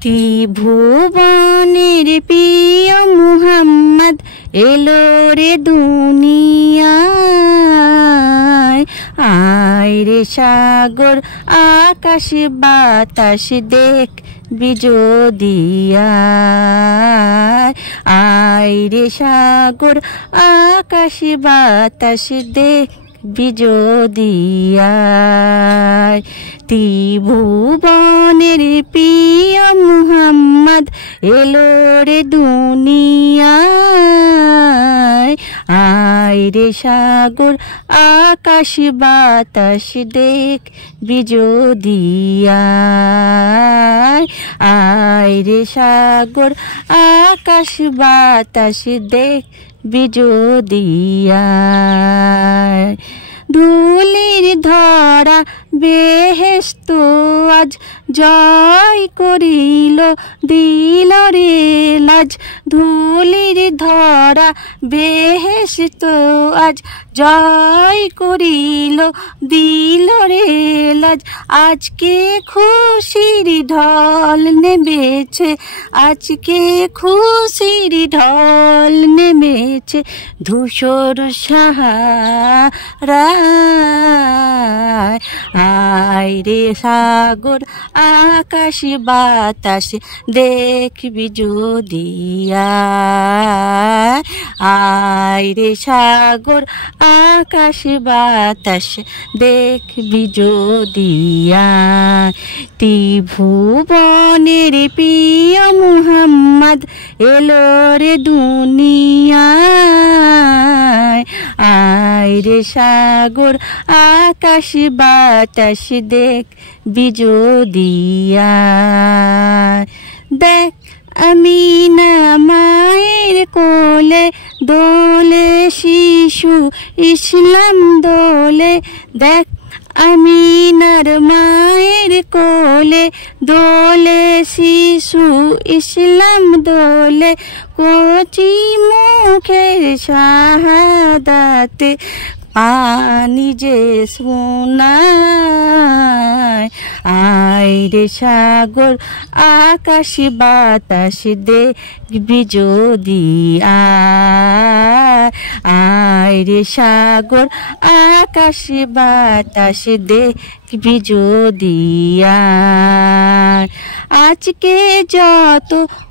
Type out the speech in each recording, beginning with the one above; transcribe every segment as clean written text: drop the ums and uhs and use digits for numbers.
ত্রিভুবনের প্রিয় মুহাম্মদ এলো রে দুনিয়ায়। আয় রে সাগর আকাশ বাতাস দেখ বিজোদিয়ায়। আয় রে সাগর আকাশ বাতাস দেখ বিজোদিয়ায়। ত্রিভুবনের প্রিয় মুহাম্মদ এলো রে দুনিয়ায়। আয় রে সাগর আকাশ বাতাস দেখ বিজোদিয়ায়। আয় রে সাগর আকাশ বাতাস দেখ বিজোদিয়ায়। ধুলির ধরা বেহেশত আজ জয় করিল দিল রে লাজ। ধুলির ধরা বেহেশত আজ জয় করিল দিল রে লাজ। আজকে খুশির ঢল নেমেছে, আজকে খুশির ঢল নেমেছে ধূসর সাহারায়। আয় রে সাগর আকাশ বাতাস দেখ বিজোদিয়ায়। আয় রে সাগর আকাশ বাতাস দেখ বিজোদিয়ায়। ত্রিভুবনের প্রিয় মুহাম্মদ এলো রে দুনিয়ায়। আয় রে সাগর আকাশ বাতাস দেখ বিজোদিয়ায়। দেখ আমিনা মায়ের কোলে দোলে শিশু ইসলাম দোলে। দেখ আমিনার মায়ের কোলে দোলে শিশু ইসলাম দোলে। কচি মুখের শাহাদাতে পানি যে শোনায়। আয় রে সাগর আকাশ বাতাস দেখ বিজোদিয়ায়। আয় রে সাগর আকাশ বাতাস দেখ বিজোদিয়ায়। আজকে যত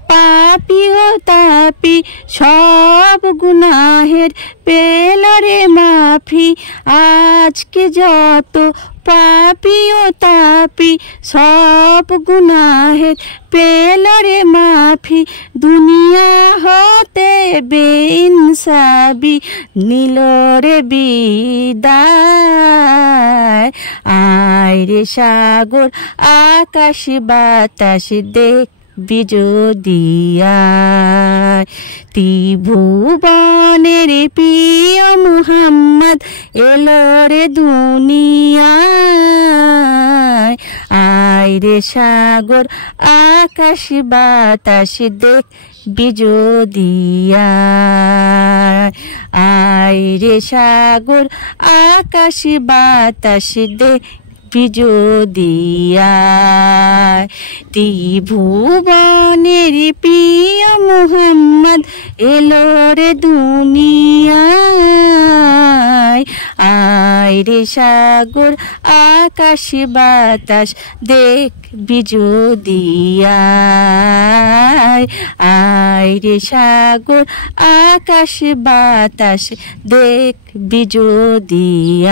পাপী ও তাপি সব গুনাহের পেল রে মাফি। আজকে যত পাপী ও তাপি সব গুনাহের পেল রে মাফি। দুনিয়া হতে বেইনসাবি নিল রে বিদায়। আয় রে সাগর আকাশ বাতাস দেখ বিজোদিয়ায়। ত্রিভুবনের প্রিয় মুহাম্মদ এলো রে দুনিয়ায়। আয় রে সাগর আকাশ বাতাস দেখ বিজোদিয়ায়। আয় রে সাগর আকাশ বাতাস দেখ বিজোদিয়ায়। ত্রিভুবনের প্রিয় মুহাম্মদ এলো রে দুনিয়ায়। আয় রে সাগর আকাশ বাতাস দেখ বিজোদিয়ায়। আয় রে সাগর আকাশ বাতাস দেখ বিজোদিয়ায়।